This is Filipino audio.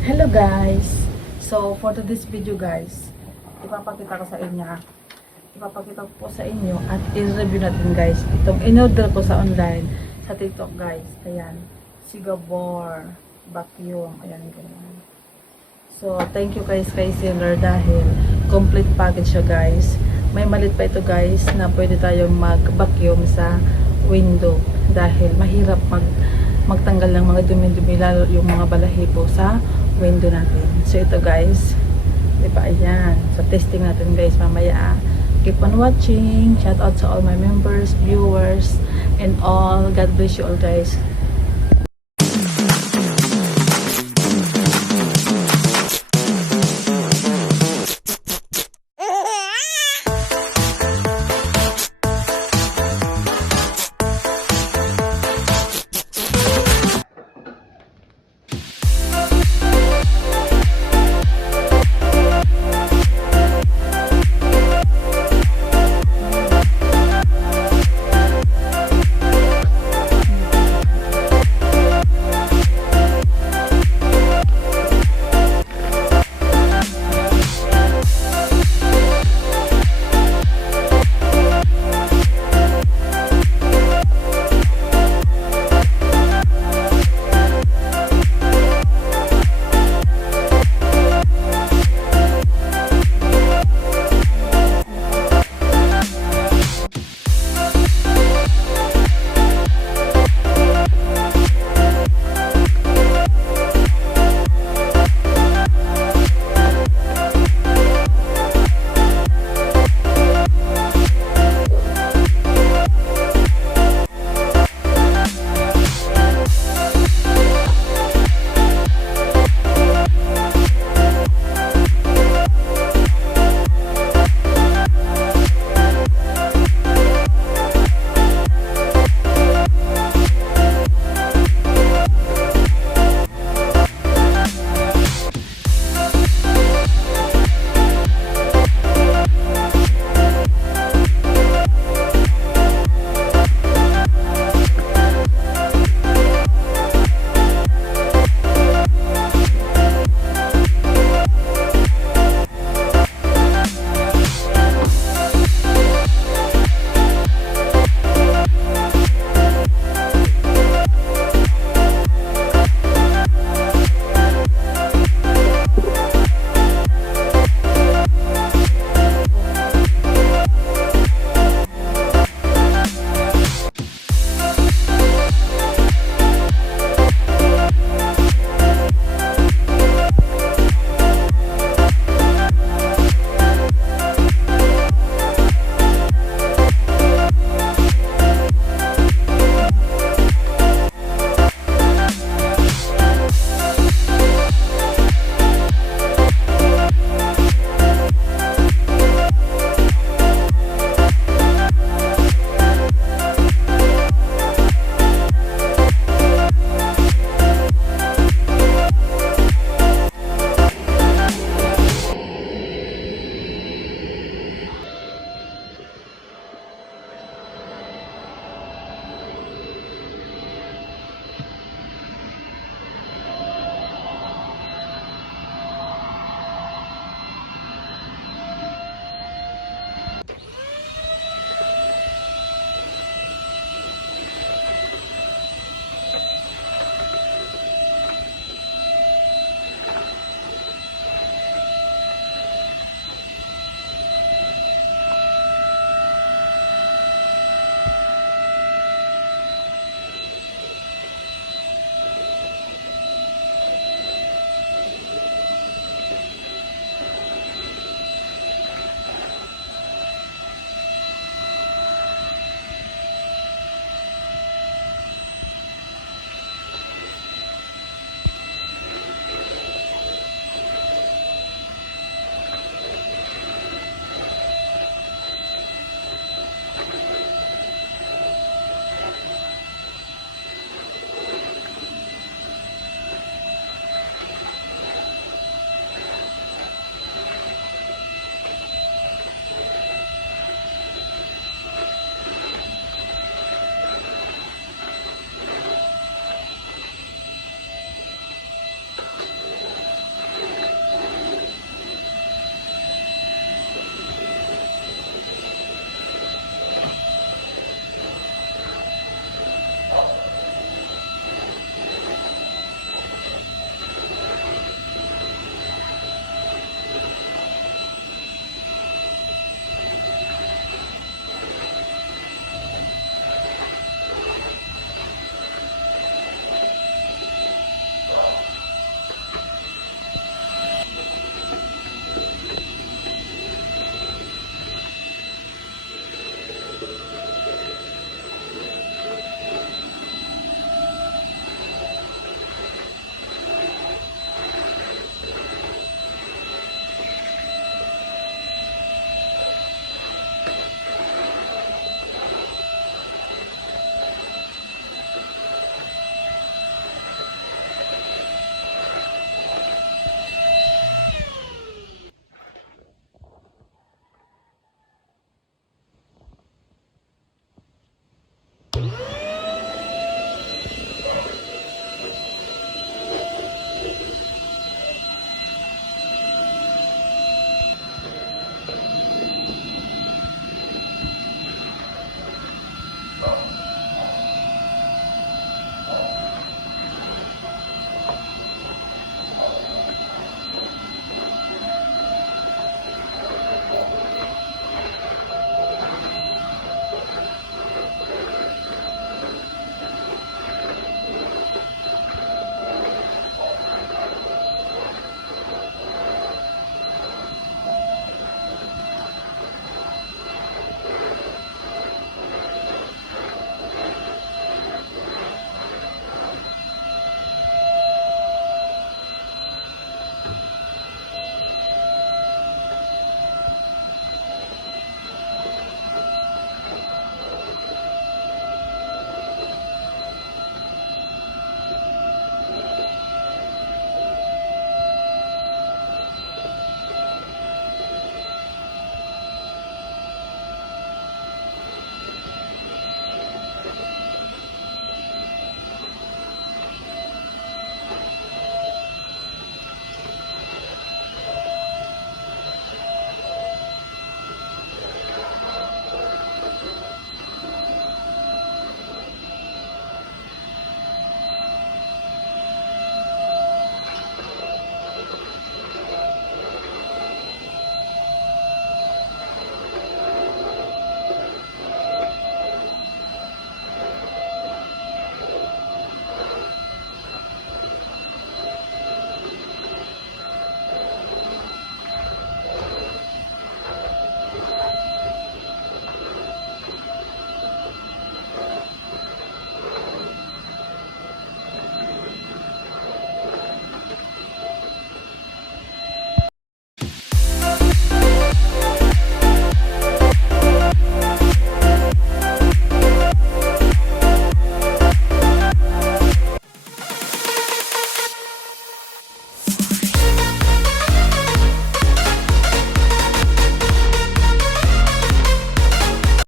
Hello guys! So for today's video guys, ipapakita ko sa inyo at i-review natin guys itong in-order ko sa online sa TikTok guys. Ayan, Sigabor vacuum. Ayan ganyan. So thank you guys kay seller dahil complete package siya guys. May malit pa ito guys na pwede tayong mag-vacuum sa window dahil mahirap magtanggal ng mga dumi-dumi, lalo yung mga balahibo sa window natin. So ito guys, diba, ayan, so testing natin guys mamaya. Keep on watching. Shout out to all my members, viewers, and all. God bless you all guys.